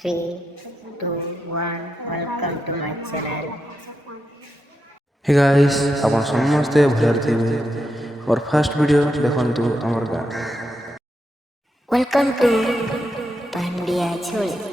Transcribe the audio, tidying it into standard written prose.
3, 2, 1. Welcome to my channel. Hey guys आपण समस्ते भलर थिबे और फर्स्ट वीडियो देखंतु हमर गाँ Welcome to Pandia Choli.